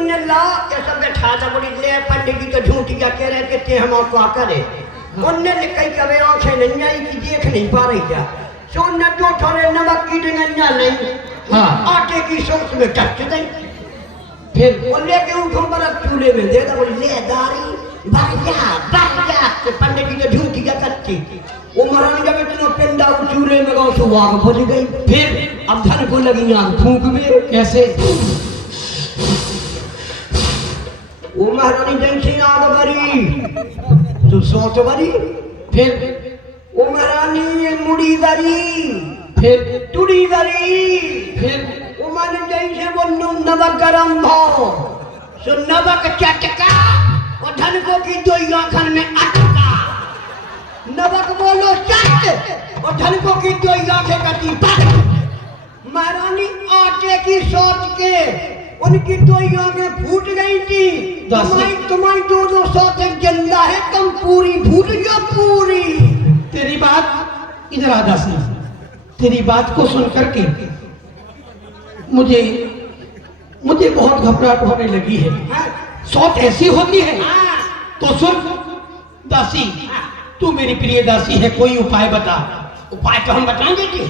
उन्होंने ला ये सब बैठा था बोली ले पंडित जी तो झूठिया कह रहे थे हम क्या करे उनने कई कवे आंखें नहीं आई कि देख नहीं पा रही क्या सो न जो थोड़े नमक की डंगन्या नहीं हाँ आटे की सॉस में टच दई फिर बोले के उठो बरफ चूल्हे में दे दो बोली ले दारी बाया के पंडित जी तो झूठिया कच्ची वो महारानी जब इतना पिंडा चूल्हे में गाँव सुबह आग फंस गई फिर अब धन को लगी आग फूंक में कैसे वो महारानी जैसी आग भरी तो सोच भरी फिर वो महारानी मुड़ी भरी फिर तुड़ी भरी फिर वो महारानी जैसे बोलूं नमक गरम भाव सो नमक चटका और धन को की दो आंखन में अटका नमक बोलो चट और धन को की दो आंखें कटी महारानी आटे की सोच के उनकी दो आंखें फूट गई थी तुम्हारी दो सोचें जिंदा है तुम पूरी भूल गयो पूरी तेरी बात इधर आ दासी तेरी बात को सुन करके मुझे बहुत घबराहट होने लगी है सोच ऐसी होती है तो सुन दासी तू मेरी प्रिय दासी है कोई उपाय बता उपाय तो हम बताएंगे जी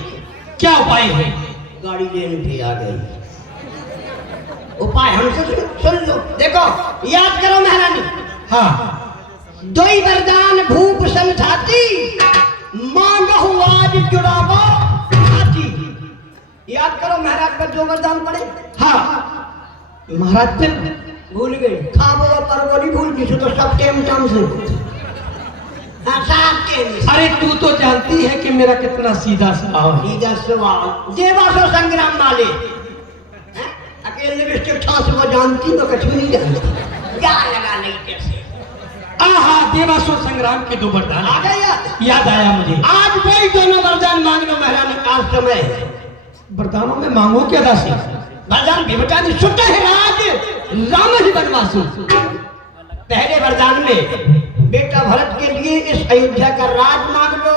क्या उपाय है गाड़ी लेने पे आ गई उपाय हमसे सुन लो देखो याद करो महारानी हाँ दो ही वरदान भूप समझाती मांगो आज जुड़ावो हाथी याद करो महाराज पर जो वरदान पड़े हाँ महाराज फिर भूल गए खाबो पर बोली भूल गई तो सब टेम टाइम से अरे तू तो जानती है कि मेरा कितना सीधा सवाल देवासो संग्राम वाले अकेले लिपस्टिक ठास वो जानती तो कुछ नहीं जानती क्या लगा नहीं कैसे आहा देवासुर संग्राम के दो वरदान आ गया याद आया मुझे आज वही दोनों वरदान मांग लो महारानी आज समय है वरदानों में मांगो क्या दासी वरदान भी बता दी सुत है राज राम ही बनवासु पहले वरदान में बेटा भरत के लिए इस अयोध्या का राज मांग लो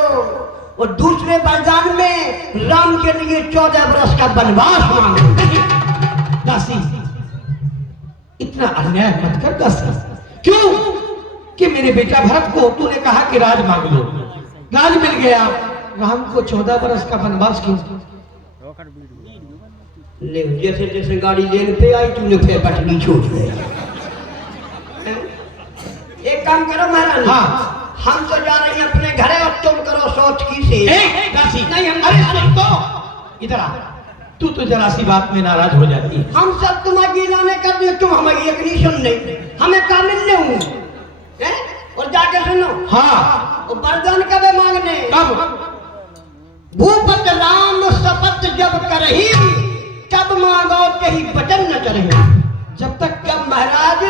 और दूसरे वरदान में राम के लिए 14 वर्ष का वनवास मांग लो दासी इतना अन्याय मत कर दासी क्यों कि मेरे बेटा भरत को तूने कहा कि राज मांग लो राज मिल गया राम को 14 वर्ष का वनवास क्यों ले जैसे जैसे गाड़ी लेने पे आई तूने फिर पटनी छूट गई एक काम करो महाराज हाँ हम तो जा रहे हैं अपने घरे और तुम करो सोच की से दासी नहीं हम अरे तो इधर आ तू तो जरा सी बात में नाराज हो जाती है हम सब तुम्हारी लाने कर दे तुम हमारी एक नहीं सुन नहीं हमें कामिल ले हूँ और जाके सुनो हाँ और वरदान कब मांगने कब भूपत राम शपथ जब करही तब मांगो कहीं वचन न चढ़े जब तक जब महाराज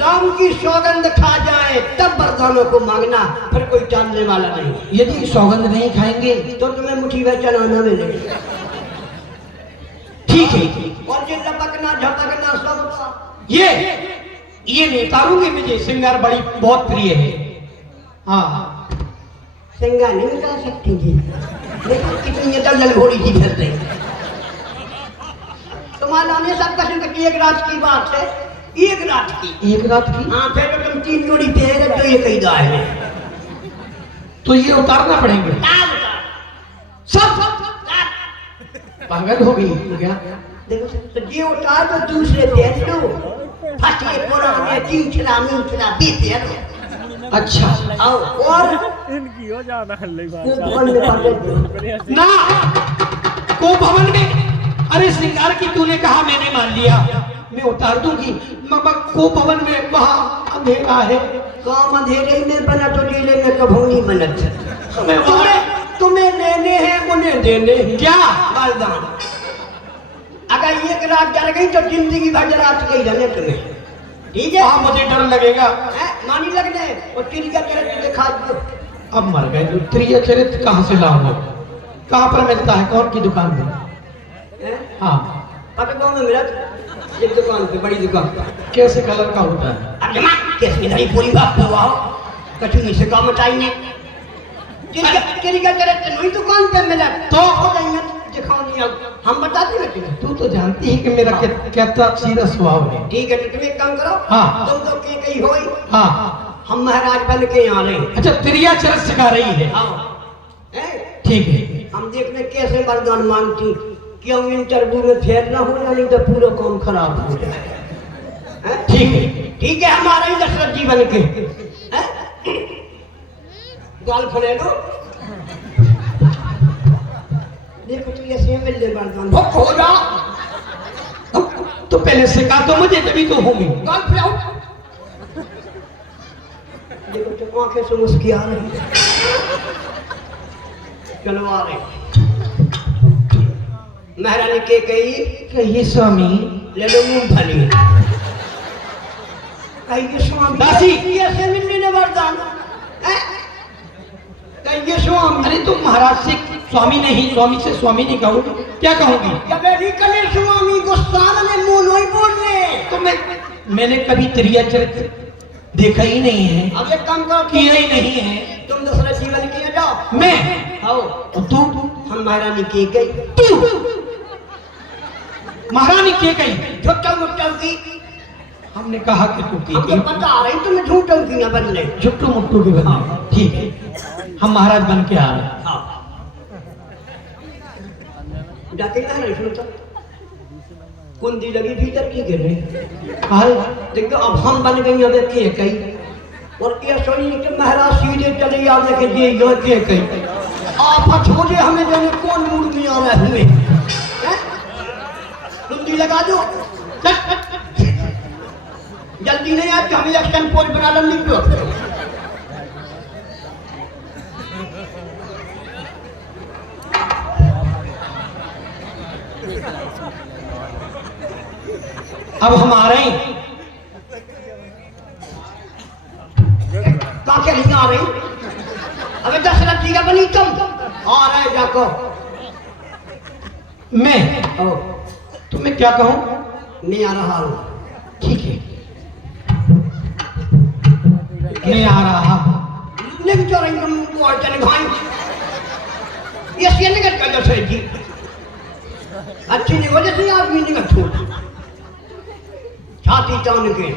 राम की सौगंध खा जाए तब वरदानों को मांगना फिर कोई जानने वाला नहीं यदि सौगंध नहीं खाएंगे तो तुम्हें मुट्ठी में चलाना मिलेगा ठीक है और ये लपकना झपकना सब ये नहीं उतारूंगी मुझे श्रृंगार बड़ी बहुत प्रिय है हाँ श्रृंगार नहीं उतार सकती थी देखो कितनी दलदल घोड़ी थी फिर रही तुम्हारा ने सब कहा कि एक रात की बात है एक रात की हाँ फिर तो तुम 3 जोड़ी पहन तो ये कही दाए में तो ये उतारना पड़ेंगे सब पागल हो गई क्या देखो तो ये उतार तो दूसरे पहन लो फटे पुराने तीसरा मीठा बीते अच्छा आओ और इनकी हो जाना हल्ले ना को भवन में अरे श्रृंगार की तूने कहा मैंने मान लिया मैं उतार दूंगी मगर को भवन में वहाँ अंधेरा है काम अंधेरे में बना तो जिले में कभू नहीं बनत तुम्हें लेने हैं उन्हें देने क्या वरदान अगर एक रात जल गई तो जिंदगी भर रात गई रहने तुम्हें ठीक है हाँ मुझे डर लगेगा मानी लगने और तिरिया चरित्र दिखा दो अब मर गए तो त्रिय चरित्र कहाँ से लाऊंगा कहाँ पर मिलता है कौन की दुकान में हाँ अब गाँव में मिला एक दुकान पे बड़ी दुकान कैसे कलर का होता है अब जमा कैसे नहीं पूरी बात हुआ कछु नहीं से काम चाहिए तिरिया चरित्र नहीं दुकान पे मिला तो हो जाएंगे दिखाओ किया हम बताते ना तुम्हें। तू तो जानती है कि मेरा कितना सीधा स्वभाव है। ठीक है तो तुम एक काम करो। हाँ। तुम तो के कहीं होई। हाँ। हम महाराज बन के यहाँ रहे। अच्छा त्रिया चरस सिखा रही है। हाँ। ठीक है। हम देखने कैसे वरदान मांगती कि हम इंटरव्यू में फेल ना हो नहीं तो पूरा काम खराब हो जाए। ठीक है। ठीक है हमारा ही दशरथ जी बन के गाल फले लो। देखो तो ऐसे मिल ले वरदान भूख हो जा। तो पहले सिखा तो मुझे तभी तो होंगी। गाल फैलाओ। देखो तो आंखें से मुस्की आ रही है। चलो आ रहे। महारानी के कही स्वामी ले लो मूंगफली। कही स्वामी दासी ऐसे मिलने ने वरदान। कही स्वामी अरे तुम महाराज से स्वामी नहीं, स्वामी से स्वामी नहीं कहूँ क्या कहूँगी? जब निकले स्वामी गुस्सा में मुंह नहीं बोलने। तो मैंने कभी त्रिया चरित्र देखा ही नहीं है। अब एक काम करो किया ही नहीं है। तुम दशरथ जीवन किए जाओ। मैं आओ तू हम महारानी की गई। तू महारानी के गई झुट्टा मुट्टा की। हमने कहा कि तू हम तो पता आ रही तुम्हें झूठों की ना बनने। झुट्टू मुट्टू के बने। ठीक है हम महाराज बन के आ रहे। हाँ जाके ना नहीं सुनता कुंदी लगी भीतर की गिर रही। देखो अब हम बन गई अब के कई और ये सोई कि महाराज सीधे चले आ देखे ये यो के कई आप छोड़े हमें जाने कौन मूड में आ रहा है हमें। कुंदी लगा दो जल्दी नहीं आते हम इलेक्शन पोल बना लो निकलो। अब हम आ रहे हैं। काके नहीं आ रही? अबे दशरथ जी का बनी तुम आ रहे जाको। मैं तुम्हें क्या कहूँ? नहीं आ रहा हूँ। ठीक है मैं आ रहा। नहीं चल रही तुम को चले भाई। ये सीन निकल कर दशरथ जी अच्छी नहीं हो जैसे आदमी निकल छोड़ छाती तान के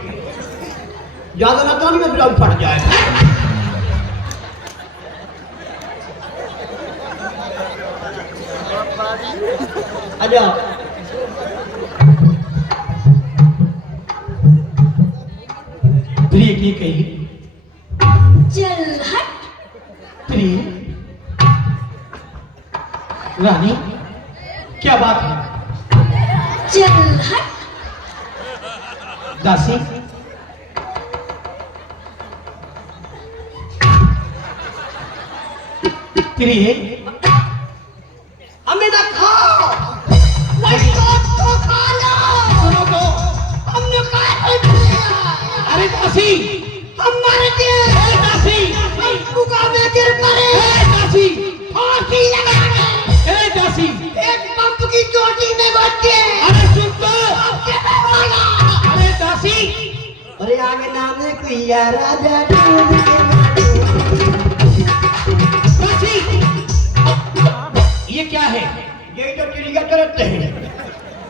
ज्यादा ना तान में ब्लाउज फट जाए। अच्छा प्रिय की कही चल हट। प्रिय रानी क्या बात है? चल हट। दासी प्रिय हमें ना खाओ नहीं तो खा लो। सुनो तो हमने कहा किया। अरे दासी हम मर गए। दासी हम कुआ में गिर पड़े। दासी फांसी लगा गए। दासी एक पंप की चोटी में बैठ के। अरे सुन तो अरे दासी अरे आगे नाम है कुइया राजा दासी ये क्या है? यही तो चिड़िया चरत है।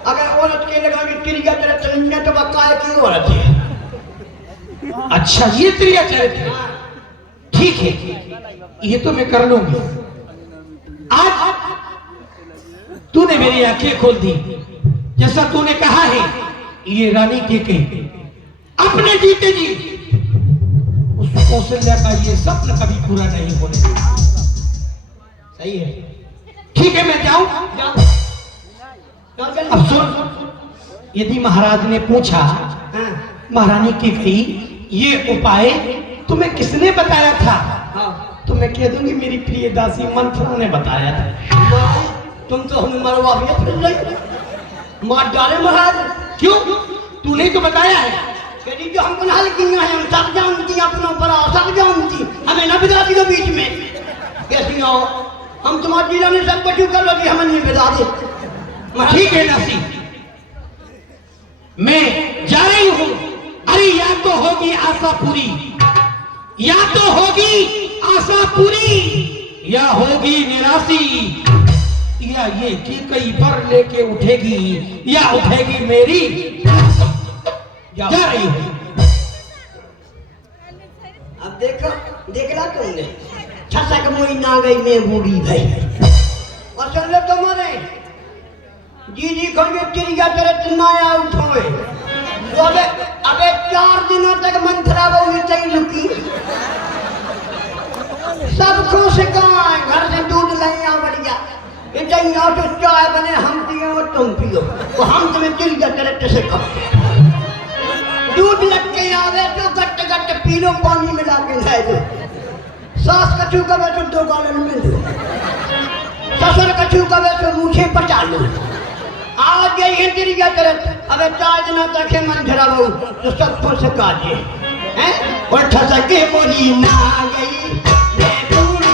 अगर औरत के लगा कि चिड़िया चरत नहीं तो बकाया की औरत है। अच्छा ये त्रिया चरित्र ठीक है ये तो मैं कर लूंगी। आज तूने मेरी आंखें खोल दी। जैसा तूने कहा है ये रानी के कही अपने जीते जी उस कौशल्या का ये सपना कभी पूरा नहीं होने देगा। सही है। ठीक है मैं जाऊं? जाओ। अब सुन यदि महाराज ने पूछा हाँ महारानी की कही ये उपाय तुम्हें किसने बताया था हाँ तो मैं कह दूंगी मेरी प्रिय दासी मंथरा ने बताया था। तुम तो हमें मरवा भी फिर नहीं मार डाले महाराज। क्यों? तूने तो बताया है। कहीं जो हमको नहल किया है हम सब जानती अपनों पर सब जानती हमें न बिता दी बीच में कैसी हो। हम तुम्हारे जिला में सब बचू कर लोगे हमें नहीं बिता दे। ठीक है दासी मैं जा रही हूँ। अरे या तो होगी आशा पूरी या तो होगी आशा पूरी या होगी निराशी। या ये कि कई बार लेके उठेगी या उठेगी मेरी जा रही है। अब देखो देखला तुमने छसक मोई ना गई मैं बूढ़ी भाई और सुन लो तुम्हारे जी खड़गे चिड़िया तेरे नया उठोए तो अबे 4 दिनों तक मन खराब होगी चाहिए लुकी सब खुश कहाँ है घर से दूध लाया बढ़िया इतना तो चाय बने हम पियो और तुम पियो तो हम तुम्हें चिड़िया तेरे से खाओ दूध लग के आवे तो गट गट पी लो पानी मिला के खाए दो सास कछू का तो 2 गालन में दो ससुर कछू का तो मुझे पचा लो आज ये चिड़िया तरह अबे 4 दिनों तक है मन खराब हो तो सब खुश काटे हैं और ठसके मोरी ना गई मैं पूरी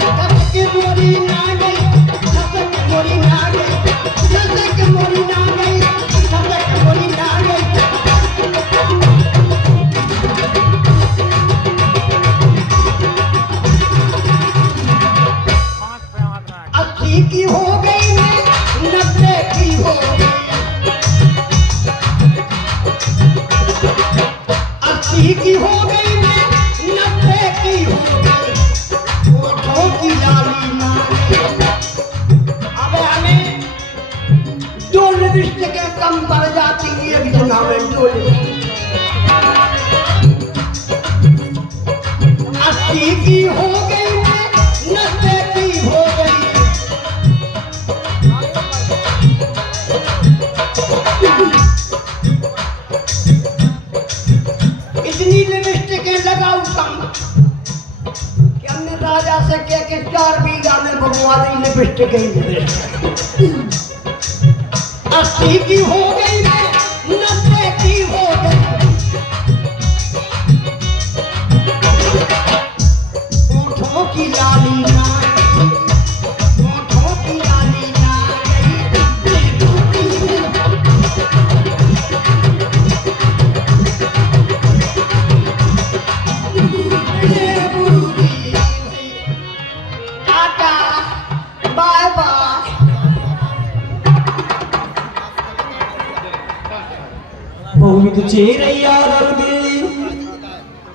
ठसके मोरी ना गई ठसके मोरी ना गई ठसके मोरी ना गई ठसके मोरी ना गई की हो गई मैं 90 की हो गई 80 की हो गई मैं 90 की हो गई होठों की लाली ना अबे हमें 2 लिपस्टिक कम पड़ जाती है इतना में 2 80 की हो गई मैं 90 की हो गई इतनी लिपस्टिकें लगाऊ कि हमने राजा से कह के 4 बीघा में बगवा दी लिपस्टिकें 80 की हो गई मैं 90 की हो गई होठों की लाली ना होठों की लाली ना बाय बाय बहुविध चेरैया रंगे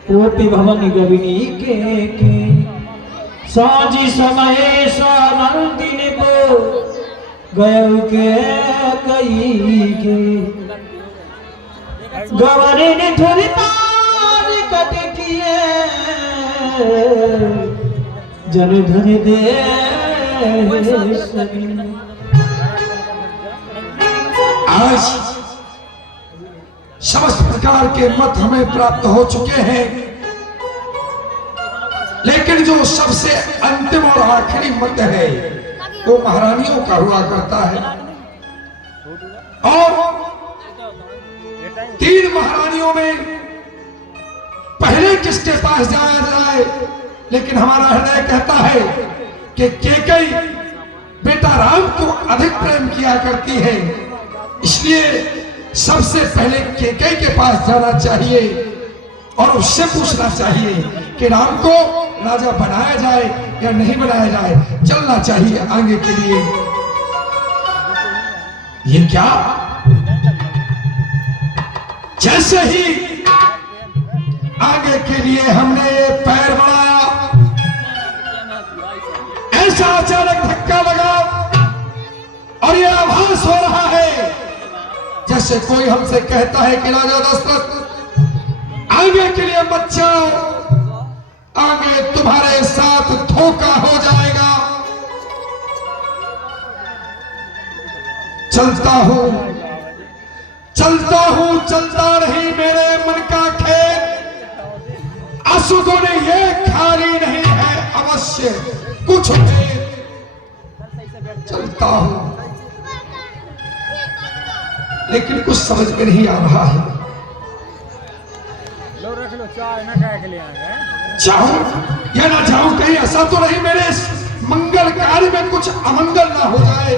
कोटि भवन गविनी के साजी समय सानंदिन को गय के कई के गवरे ने थोड़ी पार कट किए जन धन दे आज समस्त प्रकार के मत हमें प्राप्त हो चुके हैं, लेकिन जो सबसे अंतिम और आखिरी मत है वो महारानियों का हुआ करता है। और 3 महारानियों में पहले किसके पास जाया जाए, लेकिन हमारा हृदय कहता है कि कैकेयी बेटा राम को अधिक प्रेम किया करती है, इसलिए सबसे पहले कैकेयी के पास जाना चाहिए और उससे पूछना चाहिए कि राम को राजा बनाया जाए या नहीं बनाया जाए, चलना चाहिए आगे के लिए। ये क्या, जैसे ही आगे के लिए हमने ये पैर बढ़ाया, ऐसा अचानक धक्का लगा और ये आभास हो रहा है जैसे कोई हमसे कहता है कि राजा दशरथ आगे के लिए मत जाओ, आगे तुम्हारे साथ धोखा हो जाएगा। चलता हूं चलता नहीं मेरे मन का खेत, असुदों ने ये खाली नहीं है अवश्य कुछ चलता हूं, लेकिन कुछ समझ में नहीं आ रहा है। लो रख लो चाय ना खाए के लिए आए जाऊं या ना जाऊं, कहीं ऐसा तो नहीं मेरे इस मंगल कार्य में कुछ अमंगल ना हो जाए,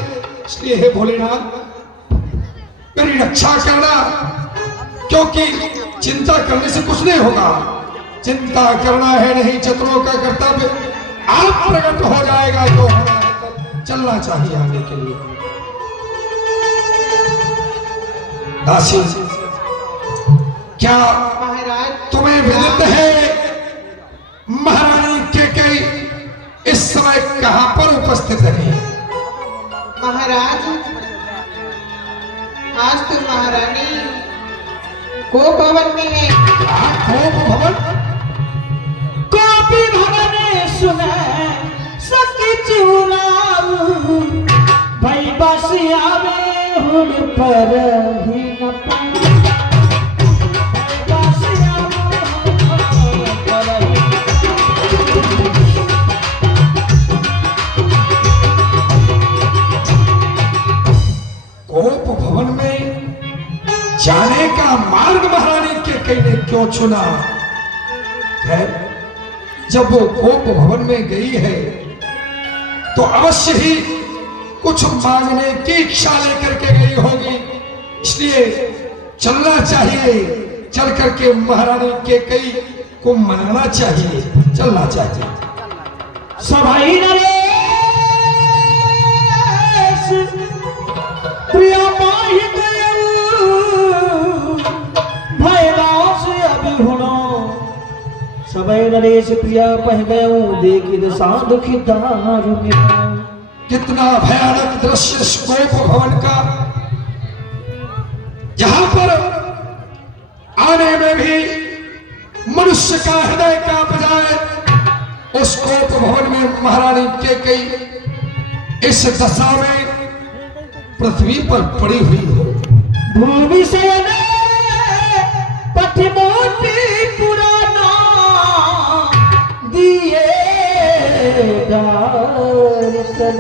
इसलिए हे भोलेनाथ मेरी रक्षा करना, क्योंकि चिंता करने से कुछ नहीं होगा। चिंता करना है नहीं चतुरों का कर्तव्य, आप प्रकट हो जाएगा जो होना है, तब चलना चाहिए आगे के लिए। दासी, क्या महाराज तुम्हें विदित है महारानी कैकेयी इस समय कहां पर उपस्थित है? महाराज, आज तो महारानी को भवन में है। भवन कॉपी भवन सुने सकी चुराऊ भाई बस आवे हुन पर ही न पाए। बस आवे हुन पर ही गोप भवन में जाने का मार्ग महारानी कैकेयी ने क्यों चुना? खैर, जब वो गोप भवन में गई है तो अवश्य ही कुछ मांगने की इच्छा लेकर के गई होगी, इसलिए चलना चाहिए। चल करके महारानी कैकेयी को मनाना चाहिए, चलना चाहिए। सभाई नरेश प्रिया पाही भैया से अभी हुनो सभाई नरेश प्रिया पह गयो देखी दशा दुखी दारू में। कितना भयानक दृश्य इस गोप भवन का, जहां पर आने में भी मनुष्य का हृदय कांप जाए। उस गोप भवन में महारानी कैकेयी इस दशा में पृथ्वी पर पड़ी हुई हो। भूमि शयन पठमोटी पुराना दिए दर्शन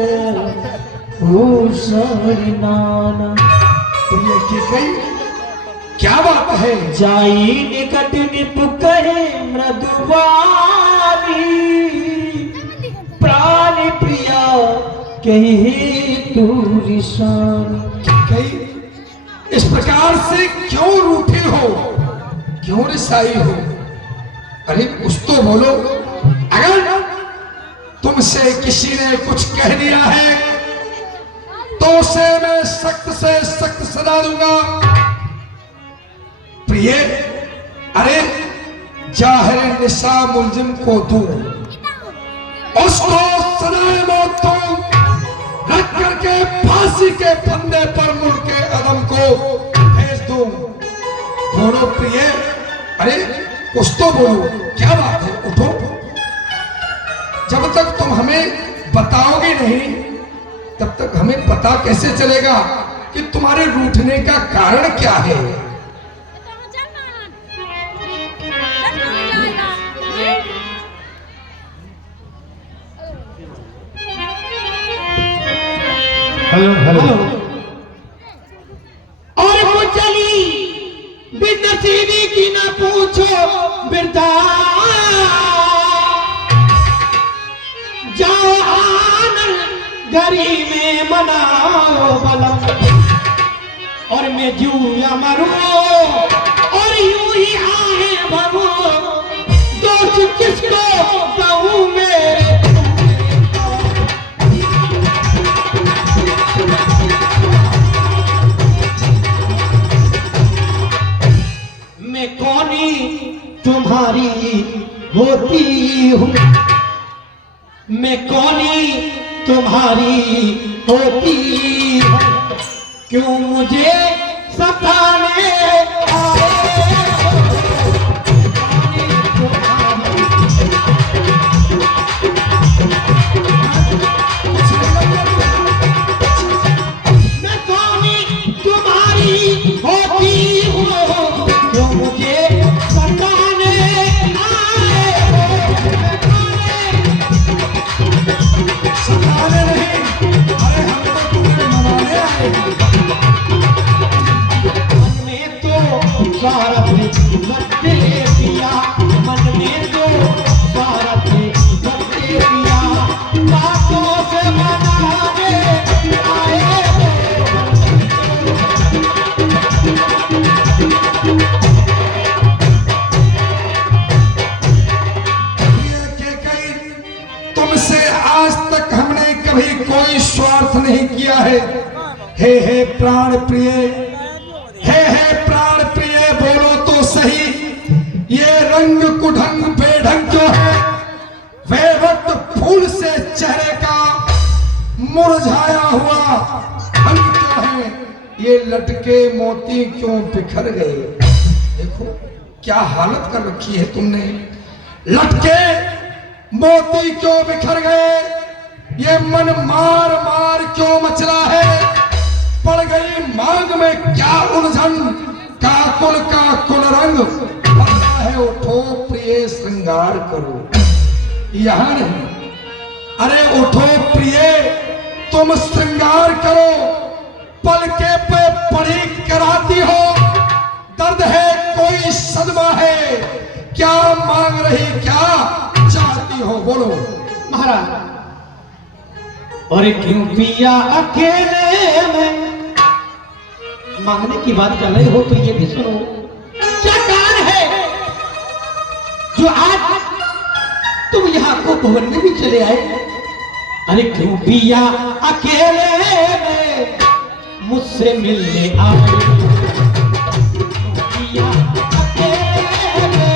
भूषण नाना। प्रिय कैकेयी, क्या बात है? जाई निकट निपुकहे मृदुवानी प्राण प्रिया कही तू रिशानी। कैकेयी, इस प्रकार से क्यों रूठी हो, क्यों रिसाई हो? अरे कुछ तो बोलो। अगर तुमसे किसी ने कुछ कह दिया है तो उसे मैं सख्त से सख्त सजा दूंगा। प्रिय, अरे जाहिर निशा मुलजिम को दूं, उसको सजाए मौत दूं, रख करके फांसी के फंदे पर मुड़ के अदम को भेज दूं। बोलो प्रिय, अरे कुछ तो बोलो, क्या बात है? उठो। जब तक तुम हमें बताओगे नहीं तब तक हमें पता कैसे चलेगा कि तुम्हारे रूठने का कारण क्या है? Hello hello. और वो चली बिनसीबी की न पूछो बिरदा जाओ आनंद गरी में मनाओ बलम। और मैं जू या मरू और यूं ही आए भवो दोस्त किसको कहूँ मेरे। मैं कौनी तुम्हारी होती हूँ, मैं कौनी तुम्हारी होती हूँ, क्यों मुझे सताने आए। मैं कौनी तुम्हारी होती हूँ, क्यों मुझे सताने आए। सताने नहीं, अरे हम तो तुम्हें मनाने आए हैं। मन में तो भी कोई स्वार्थ नहीं किया है। हे प्राण प्रिय, हे प्राण प्रिय, बोलो तो सही, ये रंग कुढंग बेढंग जो है, वे वक्त फूल से चेहरे का मुरझाया हुआ रंग जो है, ये लटके मोती क्यों बिखर गए। देखो क्या हालत कर रखी है तुमने, लटके मोती क्यों बिखर गए, ये मन मार मार क्यों मचला है, पड़ गई मांग में क्या उलझन, काकुल काकुल रंग पता है, उठो प्रिय श्रृंगार करो। यहां नहीं, अरे उठो प्रिय तुम श्रृंगार करो, पलके पे पड़ी कराती हो, दर्द है कोई सदमा है, क्या मांग रही क्या चाहती हो, बोलो। महाराज, और क्यों पिया अकेले में, मांगने की बात कर रहे हो तो ये भी सुनो, क्या कारण है जो आज तुम यहाँ को भवन में भी चले आए। अरे क्यों पिया अकेले में मुझसे मिलने आए, पिया अकेले में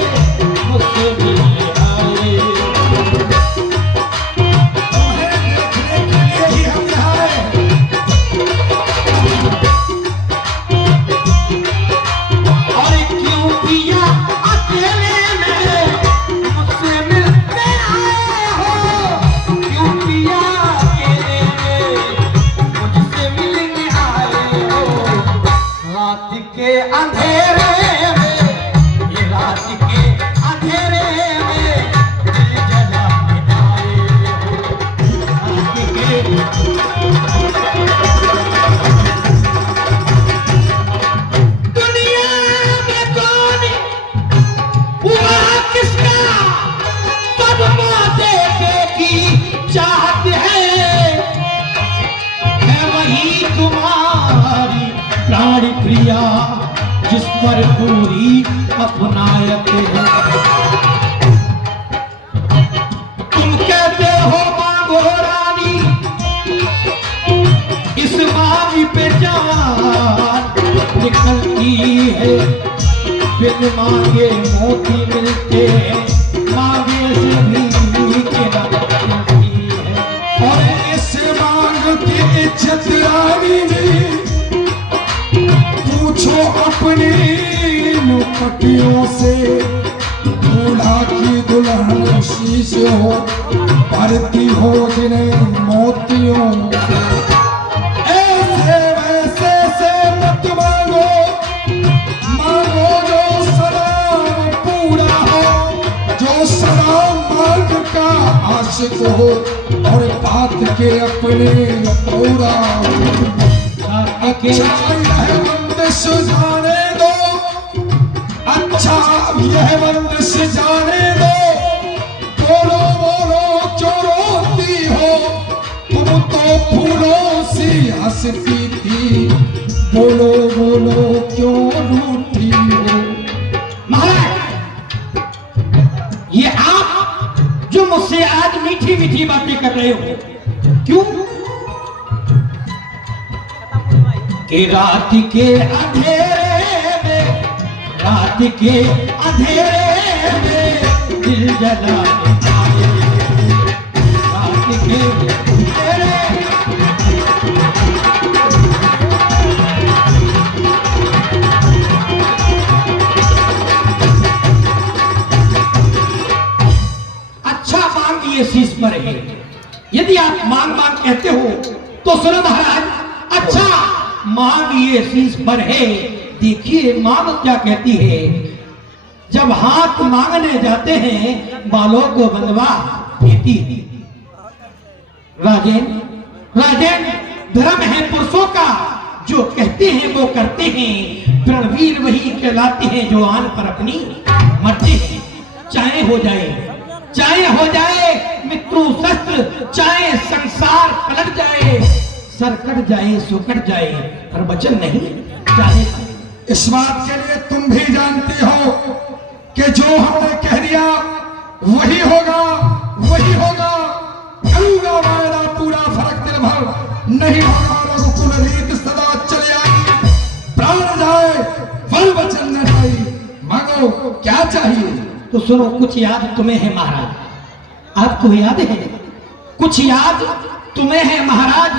मुझसे मिलने आए। प्रिया जिस पर पूरी अपनायत है, तुम कहते हो मांगो रानी, इस मांगी पे जान निकलती है, बिन मांगे मोती मिलते मांगे से भी के मिलती है। और इस मांग की इज्जत रानी ने पूछो अपनी पटियों से, बूढ़ा की दुल्हन शीश हो, भरती हो जिन्हें मोतियों, ऐसे वैसे से मत मांगो, मांगो जो सदा पूरा हो, जो सदा मांग का आशिक हो, और बात के अपने पूरा हो। अच्छा यह बंदिश जाने दो, अच्छा यह बंदिश जाने दो, बोलो बोलो क्यों रोती हो, तुम तो फूलों सी हंसती थी, बोलो बोलो क्यों रूठी हो। महाराज, ये आप जो मुझसे आज मीठी मीठी बातें कर रहे हो, क्यों? कि रात के अंधेरे में, रात के अंधेरे में दिल जला आए, रात के अंधेरे। अच्छा मांग ये शीश पर है, यदि आप मांग मांग कहते हो तो सुनो महाराज, अच्छा मांग ये शीश पर है। देखिए मांग क्या कहती है, जब हाथ मांगने जाते हैं बालों को बंधवा देती है। राजेन, राजेन धर्म है पुरुषों का, जो कहते हैं वो करते हैं, प्रणवीर वही कहलाते हैं जो आन पर अपनी मरते हैं। चाहे हो जाए मित्रों शस्त्र, चाहे संसार पलट जाए, सर कट जाए सो कट जाए, पर वचन नहीं जाने। इस बात के लिए तुम भी जानती हो कि जो हमने कह दिया वही होगा, वही होगा, करूंगा वायदा पूरा, फर्क भर नहीं होगा रघुकुल रीत सदा चले आई। प्राण जाए वर वचन न जाई, मांगो क्या चाहिए। तो सुनो, कुछ याद तुम्हें है महाराज, आपको याद है? कुछ याद तुम्हें है महाराज,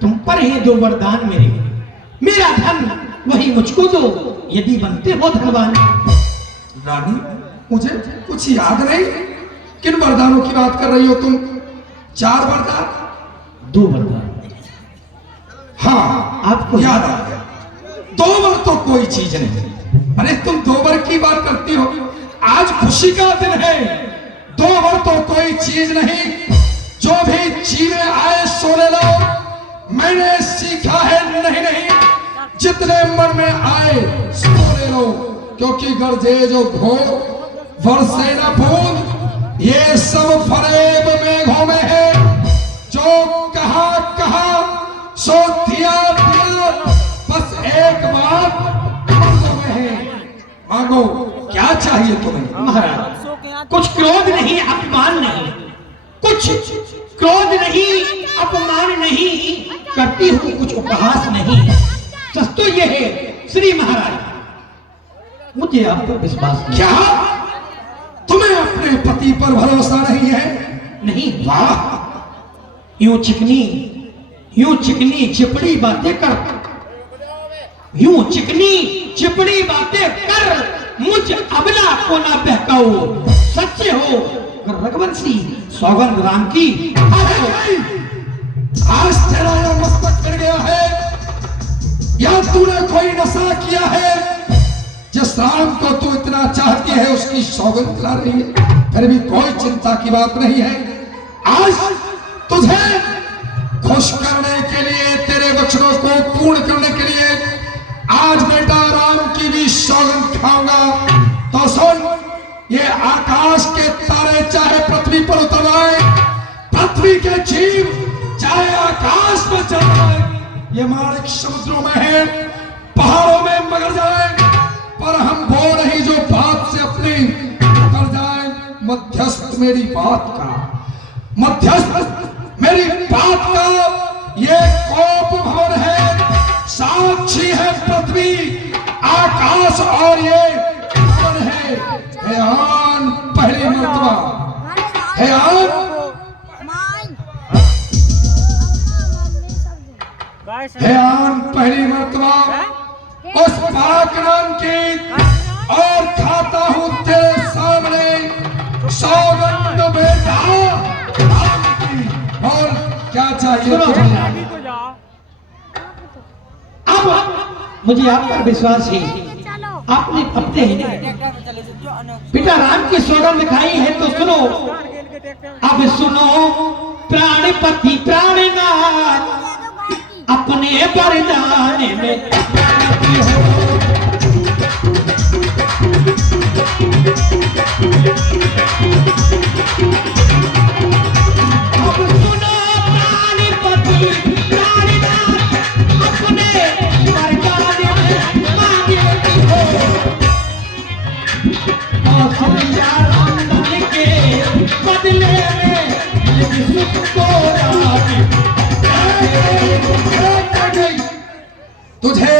तुम पर है दो वरदान मेरे। मेरा धन वही मुझको दो, यदि बनते हो धनवान। रानी, मुझे कुछ याद नहीं। किन वरदानों की बात कर रही हो तुम? 4 वरदान? 2 वरदान। हाँ, आपको याद आ गया। 2 वर तो कोई चीज नहीं। अरे तुम 2 वर की बात करती हो? आज खुशी का दिन है। 2 वर तो कोई चीज नहीं। जो भी जीने आए सो ले लो। मैंने सीखा है नहीं, जितने मन में आए सो ले लो, क्योंकि गरजे जो घोर वर्षे न बूंद, ये सब फरेब मेघों में है। जो कहा सो दिया, बस एक बात मांगो में है। मांगो क्या चाहिए तुम्हें? महाराज, कुछ क्रोध नहीं, अपमान नहीं, कुछ क्रोध नहीं, अपमान नहीं करती हूँ, कुछ उपहास नहीं। सच तो ये है श्री महाराज, मुझे आप पर विश्वास नहीं। क्या तुम्हें अपने पति पर भरोसा नहीं है? नहीं। वाह, यूं चिकनी चिपड़ी बातें कर, यूं चिकनी चिपड़ी बातें कर, मुझ अबला को ना बहकाओ। सच्चे हो रघुवंशी, सौगंध राम की। आज तेरा यह मस्तक गिर गया है, या तूने कोई नशा किया है? जिस राम को तू इतना चाहती है उसकी सौगंध ला रही है, फिर भी कोई चिंता की बात नहीं है। आज तुझे खुश करने के लिए, तेरे वचनों को पूर्ण करने के लिए आज बेटा राम की भी सौगंध खाऊंगा। तो सुन, ये आकाश के तारे चाहे पृथ्वी पर उतर आए, पृथ्वी के जीव चाहे आकाश में चल जाए, ये माणिक समुद्रों में है, पहाड़ों में मगर जाए, पर हम वो नहीं जो बात से अपनी कर जाए। मध्यस्थ मेरी बात का, मध्यस्थ मेरी बात का ये कोप भवन है, साक्षी है पृथ्वी, आकाश और ये भवन है। हे आन पहली मर्तबा, हे आन, हे आन पहली मर्तबा उस पाक नाम की, और खाता हूं तेरे सामने सौगंध बेटा राम की। और क्या चाहिए तुम्हें? अब मुझे आप पर विश्वास है, आपने अपने पिता राम की सौगंध खाई है, तो सुनो, अब सुनो प्राणपति प्राणनाथ, अपने वरदान में अब सुनो प्राणपति प्राणनाथ, अपने वरदान में मांगे हो। कौशल्या रामधन के बदले में सुख को तुझे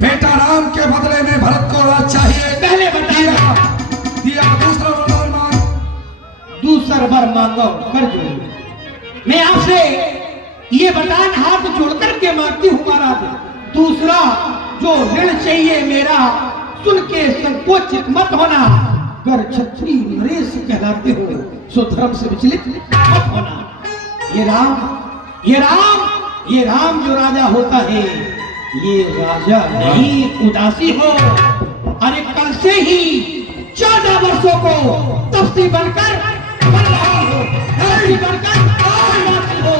बेटा राम के बदले में भरत को राज चाहिए। पहले बताया, दिया दूसरा वरदान मांग। दूसरा वर मांगो कर जो। मैं आपसे ये वरदान हाथ जोड़ करके मांगती हूँ महाराज। दूसरा जो ऋण चाहिए मेरा, सुन के संकोचित मत होना। कर क्षत्रिय नरेश कहलाते हो, सो धर्म से विचलित मत होना। ये राम जो राजा होता है, ये राजा नहीं उदासी हो। अरे कल से ही 14 वर्षों को तपसी बनकर बन रहा हो, तपसी बनकर उदासी हो।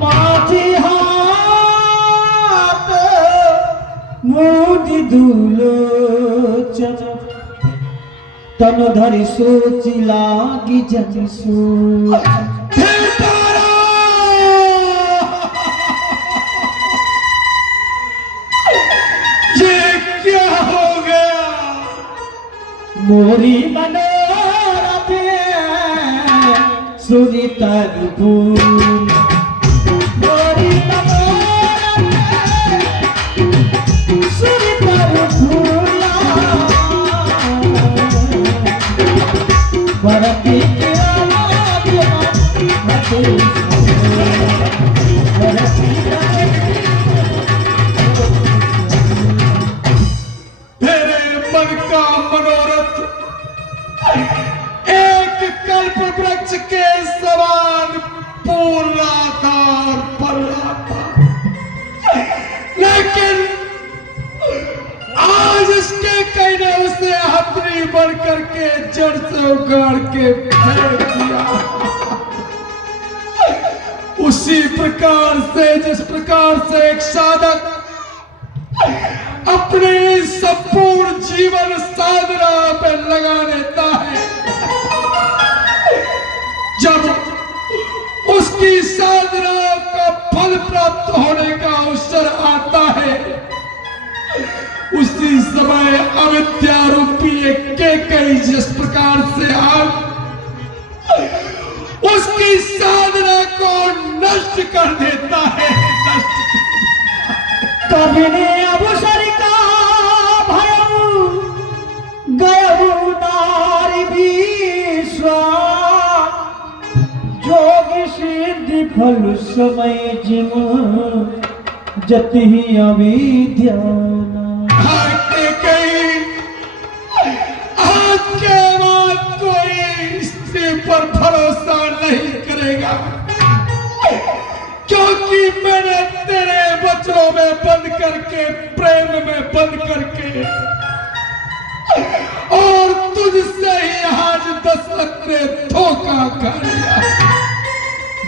माथे हाथ मोदी दुलोचन, तन धरि सोचि लागी जन सोच। ये क्या हो गया? मोरी मनोरथ सुनीता फूल मोरी सुनीता फूला बरती के तेरे मन का मनोरथ एक कल्प वृक्ष के समान पूर्णाधार पर था, लेकिन आज इसके कई ने उसे हथनी बन करके जड़ से उगाड़ के फेंक दिया। उसी प्रकार से जिस प्रकार से एक साधक अपने संपूर्ण जीवन साधना पे लगा देता है, जब उसकी साधना का फल प्राप्त होने का अवसर आता है, उसी समय अविद्या रूपी एक केकई जिस प्रकार से आप उसकी साधना को नष्ट कर देता है, नष्ट कभी ने अवसर का भयऊ गयऊ नारी विश्वा जोग सिद्धि फल समय जिम जति अविद्या आज के बाद कोई स्त्री पर भरोसा नहीं करेगा, क्योंकि मैंने तेरे वचनों में बंद करके, प्रेम में बंद करके और तुझसे ही आज दशरथ ने धोखा खा लिया।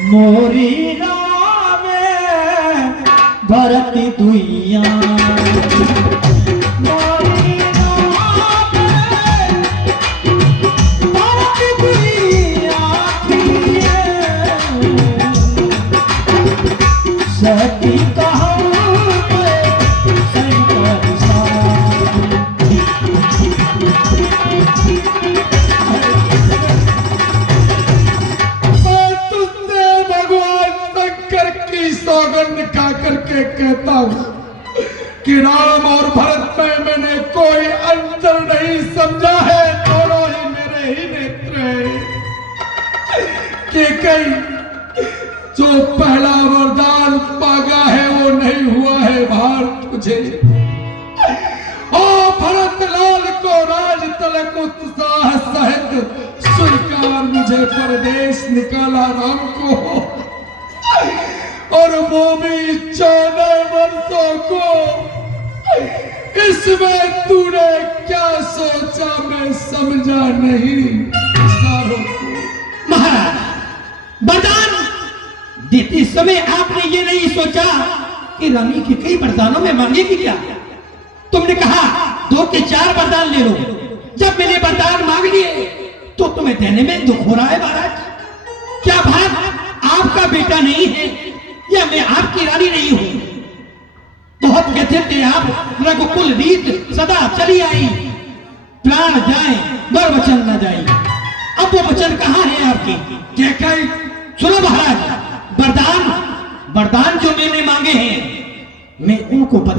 मोरी राम भरत दुइया मोरी राम भरत दुइया सती कहूँ शंकर सौगंध खा करके कहता हूं कि राम और भरत में मैंने कोई अंतर नहीं समझा है, दोनों ही मेरे ही नेत्र हैं। कि कई जो पहला वरदान मांगा है वो नहीं हुआ है भार तुझे, और भरत लाल को राज तलक उत्साह सहित स्वीकार मुझे परदेश निकाला राम को, और वो भी 14 वर्षों को। इसमें तूने क्या सोचा मैं समझा नहीं। महाराज वरदान देते समय आपने ये नहीं सोचा कि रानी के कई वरदानों में मांगेगी क्या? तुमने कहा 2 के 4 वरदान ले लो। जब मैंने वरदान मांग लिए तो तुम्हें देने में दुख हो रहा है महाराज। क्या भाग आपका बेटा नहीं है या मैं आपकी रानी नहीं हूं? बहुत कहते थे आप रघुकुल रीत सदा चली आई, प्राण जाए पर वचन न जाए। अब वो वचन कहाँ है आपके? क्या सुनो महाराज, वरदान जो मैंने मांगे हैं मैं उनको बदल